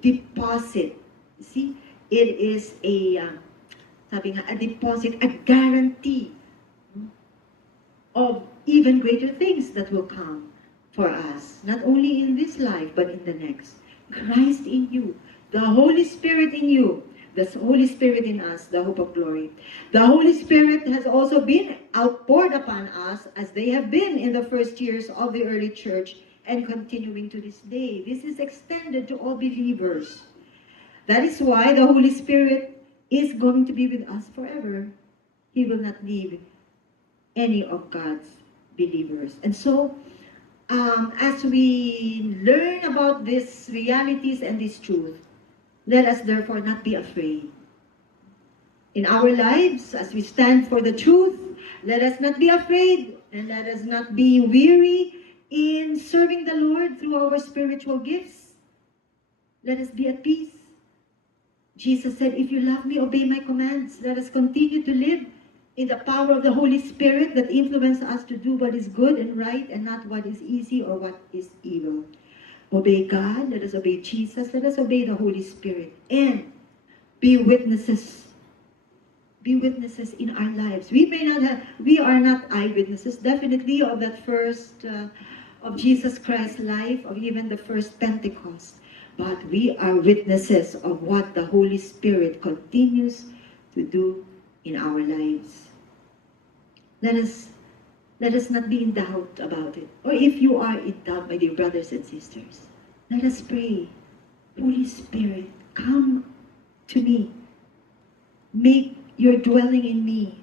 deposit. You see, it is a deposit, a guarantee of even greater things that will come for us, not only in this life, but in the next. Christ in you, the Holy Spirit in you, the Holy Spirit in us, the hope of glory. The Holy Spirit has also been outpoured upon us as they have been in the first years of the early church and continuing to this day. This is extended to all believers. That is why the Holy Spirit is going to be with us forever. He will not leave any of God's believers. And so, as we learn about these realities and this truth, Let us therefore not be afraid. In our lives, as we stand for the truth, let us not be afraid and let us not be weary in serving the Lord through our spiritual gifts. Let us be at peace. Jesus said, if you love me, obey my commands. Let us continue to live in the power of the Holy Spirit that influences us to do what is good and right and not what is easy or what is evil. Obey God, let us obey Jesus, let us obey the Holy Spirit, and be witnesses. Be witnesses in our lives. We are not eyewitnesses, definitely, of that first, of Jesus Christ's life, of even the first Pentecost. But we are witnesses of what the Holy Spirit continues to do in our lives. Let us not be in doubt about it. Or if you are in doubt, my dear brothers and sisters, let us pray. Holy Spirit, come to me. Make your dwelling in me.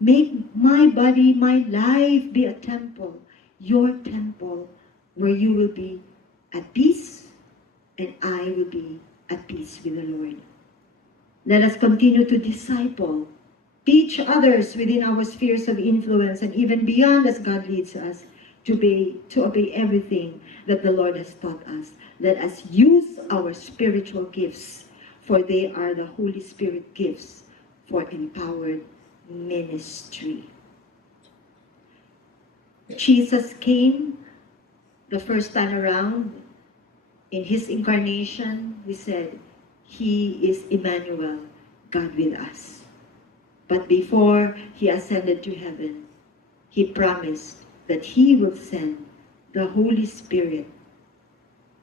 Make my body, my life be a temple, your temple, where you will be at peace and I will be at peace with the Lord. Let us continue to disciple, teach others within our spheres of influence and even beyond as God leads us to obey everything that the Lord has taught us. Let us use our spiritual gifts, for they are the Holy Spirit gifts for empowered ministry. Jesus came the first time around. In his incarnation, we said, he is Emmanuel, God with us. But before he ascended to heaven, he promised that he will send the Holy Spirit,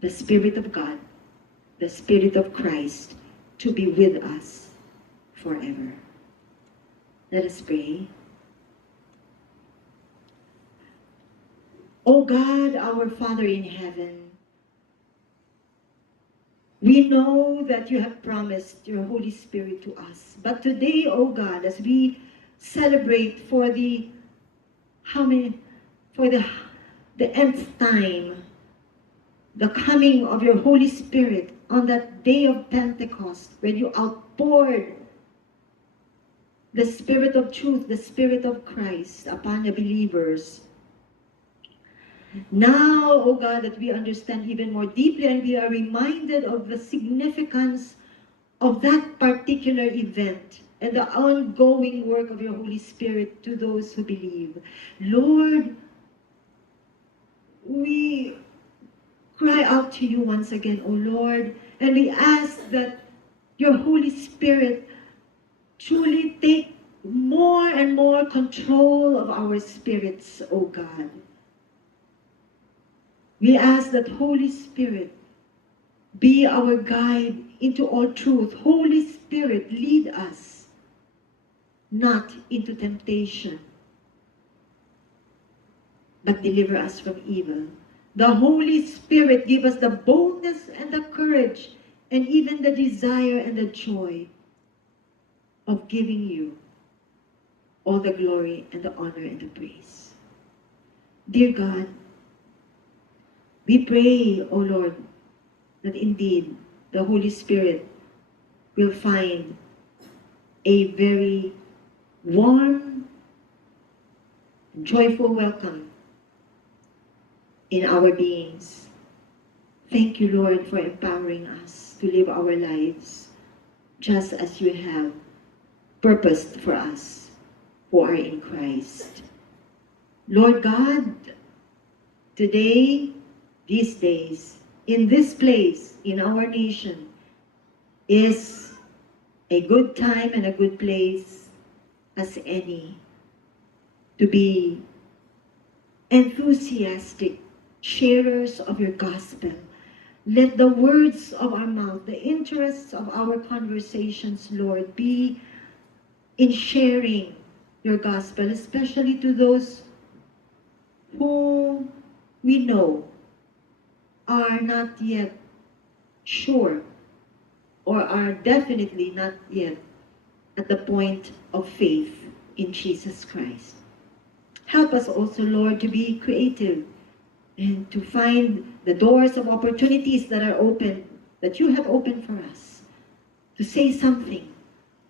the Spirit of God, the Spirit of Christ, to be with us forever. Let us pray. O God, our Father in heaven, we know that you have promised your Holy Spirit to us. But today, O God, as we celebrate for the nth time, the coming of your Holy Spirit on that day of Pentecost, when you outpoured the Spirit of truth, the Spirit of Christ upon the believers. Now, O God, that we understand even more deeply and we are reminded of the significance of that particular event and the ongoing work of your Holy Spirit to those who believe. Lord, we cry out to you once again, O Lord, and we ask that your Holy Spirit truly take more and more control of our spirits, O God. We ask that Holy Spirit be our guide into all truth. Holy Spirit, lead us not into temptation, but deliver us from evil. The Holy Spirit give us the boldness and the courage and even the desire and the joy of giving you all the glory and the honor and the praise. Dear God, we pray, O Lord, that indeed the Holy Spirit will find a very warm, joyful welcome in our beings. Thank you, Lord, for empowering us to live our lives just as you have purposed for us who are in Christ. Lord God, today, these days, in this place, in our nation, is a good time and a good place as any to be enthusiastic sharers of your gospel. Let the words of our mouth, the interests of our conversations, Lord, be in sharing your gospel, especially to those who we know are not yet sure or are definitely not yet at the point of faith in Jesus Christ. Help us also, Lord, to be creative and to find the doors of opportunities that are open that you have opened for us to say something.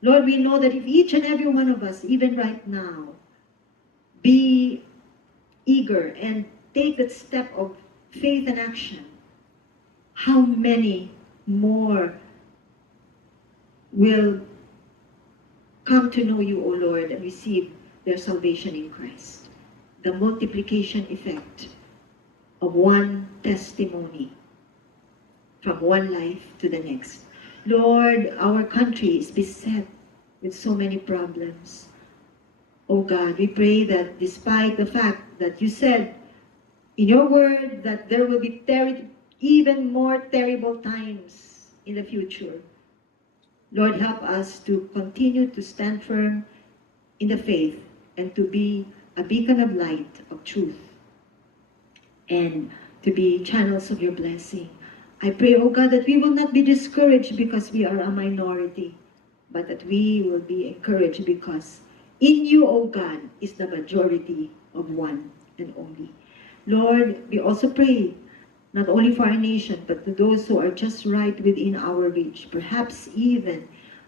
Lord, we know that if each and every one of us, even right now, be eager and take that step of faith and action, how many more will come to know you, O Lord, and receive their salvation in Christ. The multiplication effect of one testimony from one life to the next. Lord, our country is beset with so many problems. Oh God, we pray that despite the fact that you said in your word that there will be even more terrible times in the future, Lord, help us to continue to stand firm in the faith and to be a beacon of light, of truth, and to be channels of your blessing. I pray, oh God, that we will not be discouraged because we are a minority, but that we will be encouraged because in you, oh God, is the majority of one and only. Lord, we also pray not only for our nation, but to those who are just right within our reach, perhaps even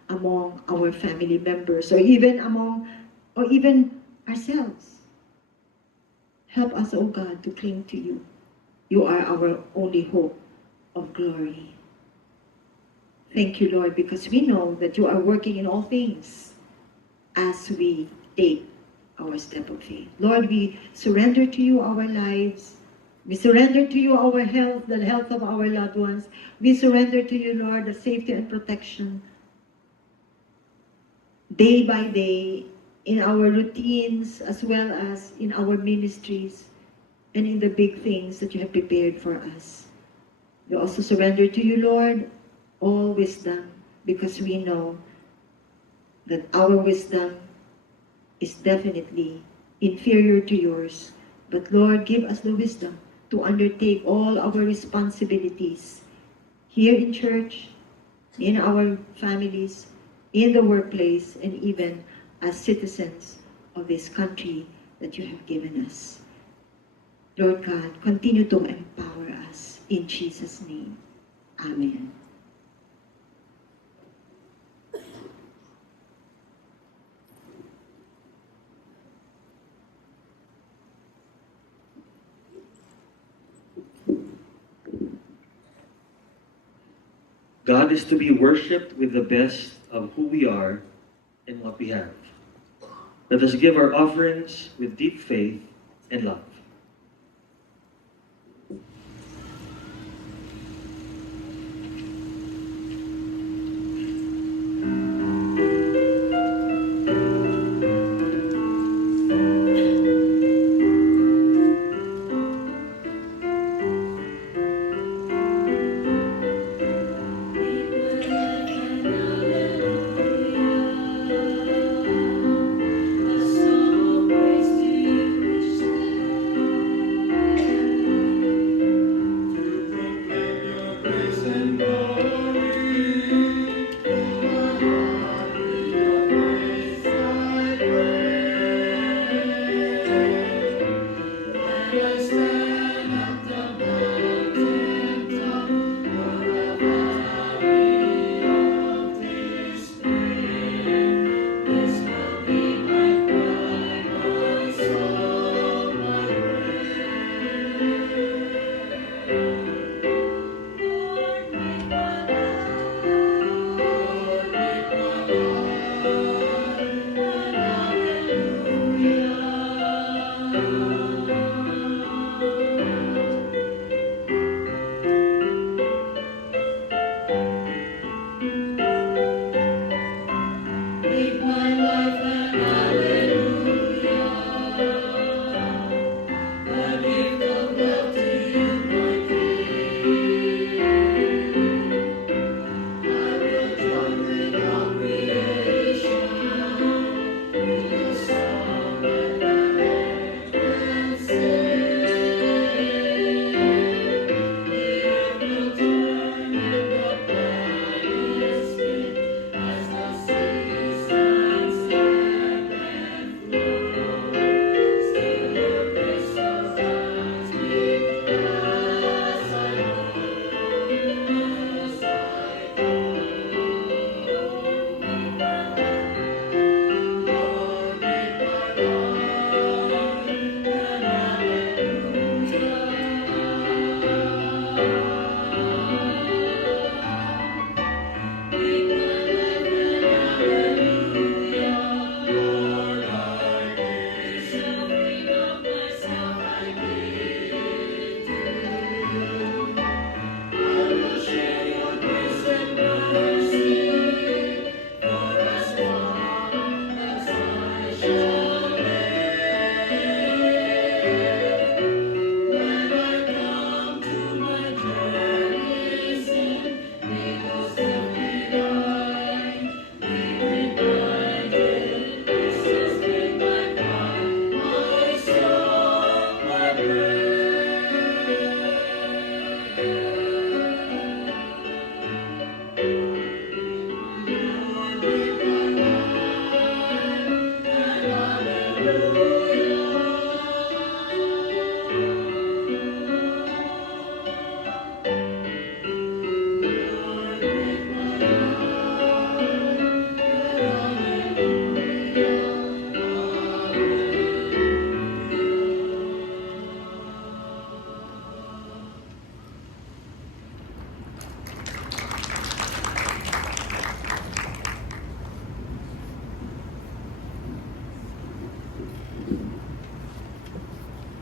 among our family members, or even ourselves. Help us, O God, to cling to you. You are our only hope of glory. Thank you, Lord, because we know that you are working in all things as we take our step of faith. Lord, we surrender to you our lives. We surrender to you our health, the health of our loved ones. We surrender to you, Lord, the safety and protection day by day in our routines as well as in our ministries and in the big things that you have prepared for us. We also surrender to you, Lord, all wisdom, because we know that our wisdom is definitely inferior to yours. But Lord, give us the wisdom to undertake all our responsibilities here in church, in our families, in the workplace, and even as citizens of this country that you have given us. Lord God, continue to empower us in Jesus' name. Amen. God is to be worshipped with the best of who we are and what we have. Let us give our offerings with deep faith and love.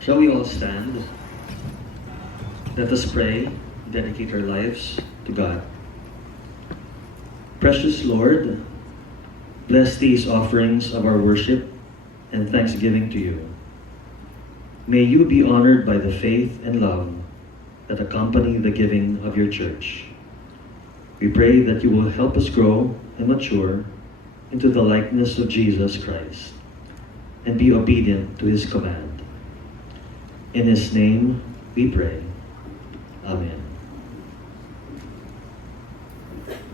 Shall we all stand? Let us pray, dedicate our lives to God. Precious Lord, bless these offerings of our worship and thanksgiving to you. May you be honored by the faith and love that accompany the giving of your church. We pray that you will help us grow and mature into the likeness of Jesus Christ and be obedient to his command. In his name we pray. Amen.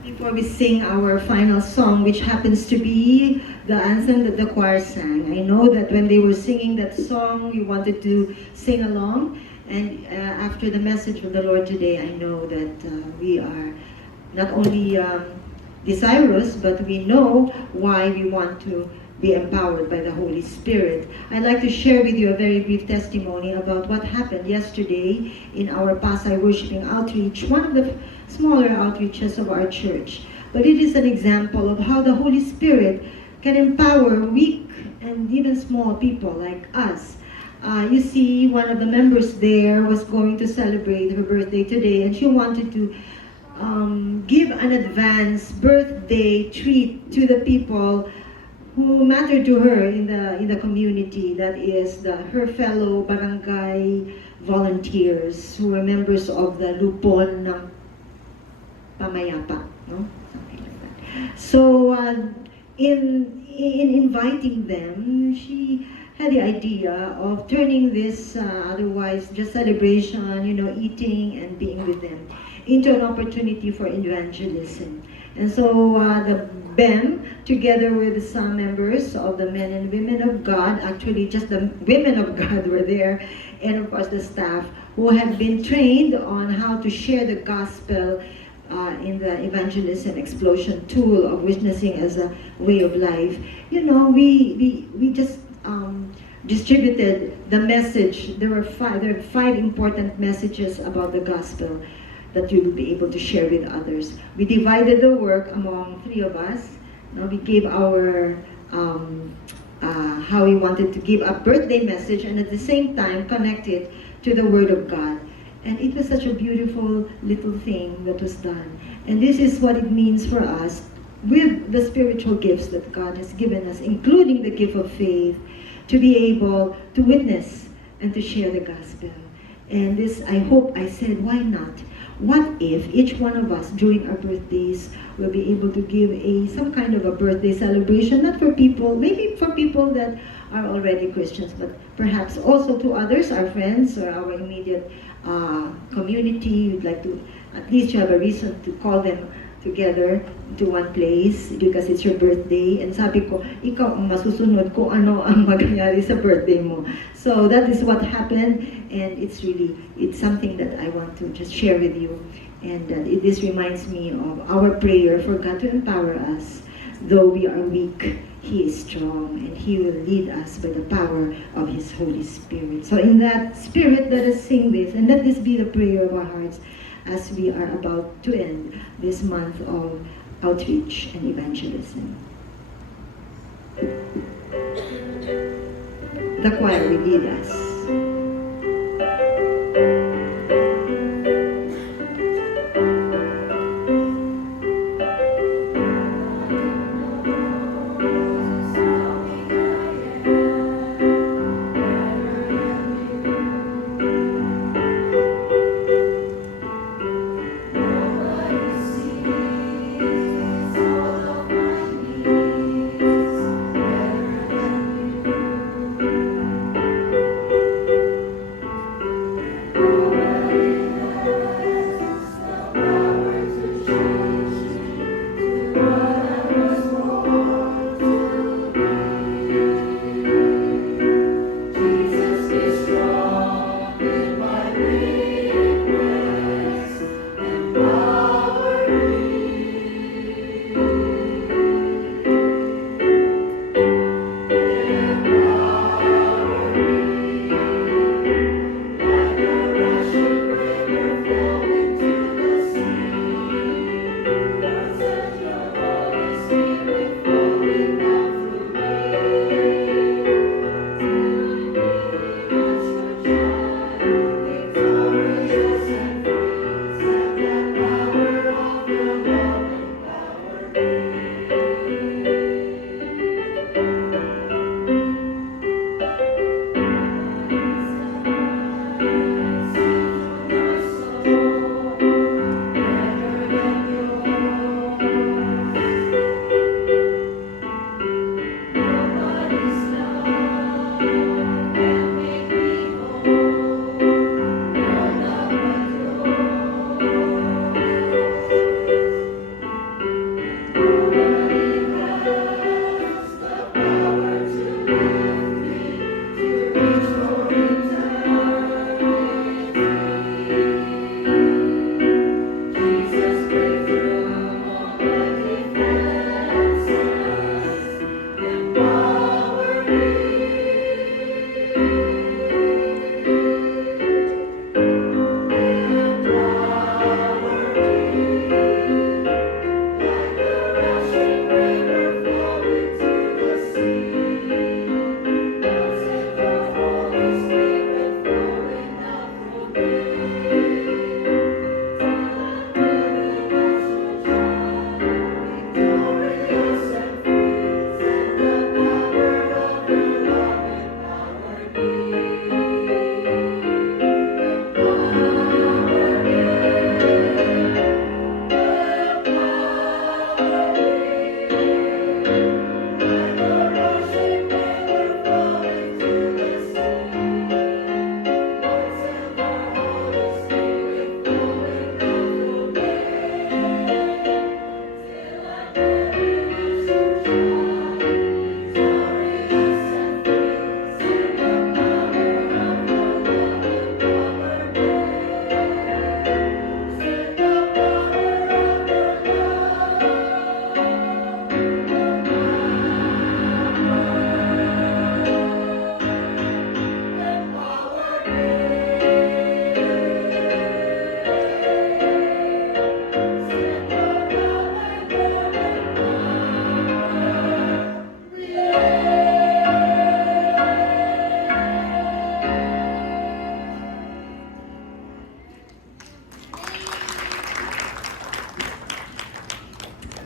Before we sing our final song, which happens to be the anthem that the choir sang, I know that when they were singing that song, you wanted to sing along. And after the message from the Lord today, I know that we are not only desirous, but we know why we want to be empowered by the Holy Spirit. I'd like to share with you a very brief testimony about what happened yesterday in our Pasay Worshiping Outreach, one of the smaller outreaches of our church. But it is an example of how the Holy Spirit can empower weak and even small people like us. You see, one of the members there was going to celebrate her birthday today, and she wanted to give an advance birthday treat to the people who matter to her in the community. That is her fellow barangay volunteers who are members of the Lupon ng Pamayapa, no? Something like that. So in inviting them, she had the idea of turning this otherwise just celebration, eating and being with them, into an opportunity for evangelism. And so the BEM, together with some members of the men and women of God, actually just the women of God were there, and of course the staff, who have been trained on how to share the gospel in the evangelism explosion tool of witnessing as a way of life. We just distributed the message. There are five important messages about the gospel that you will be able to share with others. We divided the work among three of us. Now we gave our how we wanted to give a birthday message, and at the same time connect it to the Word of God. And it was such a beautiful little thing that was done. And this is what it means for us with the spiritual gifts that God has given us, including the gift of faith, to be able to witness and to share the gospel. And this, I hope I said, why not? What if each one of us during our birthdays will be able to give some kind of a birthday celebration, not for people, maybe for people that are already Christians, but perhaps also to others, our friends or our immediate community. We'd like to, at least you have a reason to call them together to one place because it's your birthday. And sabi ko, ikaw ang masusunod kung ano ang magyayari sa birthday mo. So that is what happened, and it's something that I want to just share with you. And this reminds me of our prayer for God to empower us. Though we are weak, He is strong, and He will lead us by the power of His Holy Spirit. So in that spirit, let us sing this, and let this be the prayer of our hearts as we are about to end this month of outreach and evangelism. The choir will lead us.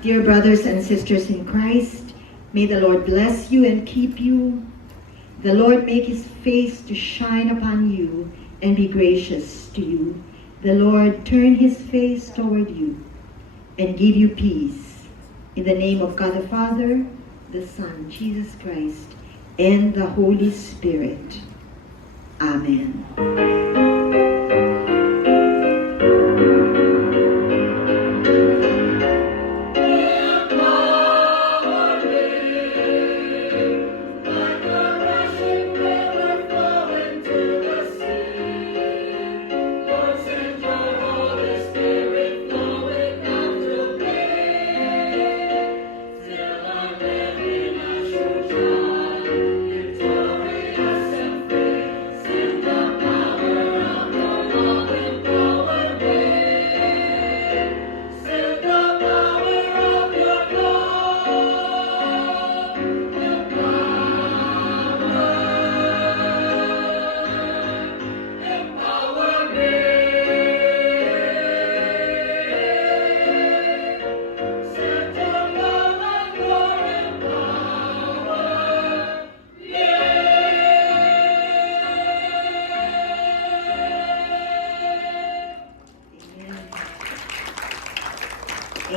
Dear brothers and sisters in Christ, may the Lord bless you and keep you. The Lord make his face to shine upon you and be gracious to you. The Lord turn his face toward you and give you peace. In the name of God the Father, the Son, Jesus Christ, and the Holy Spirit. Amen.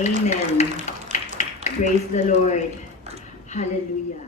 Amen. Praise the Lord. Hallelujah.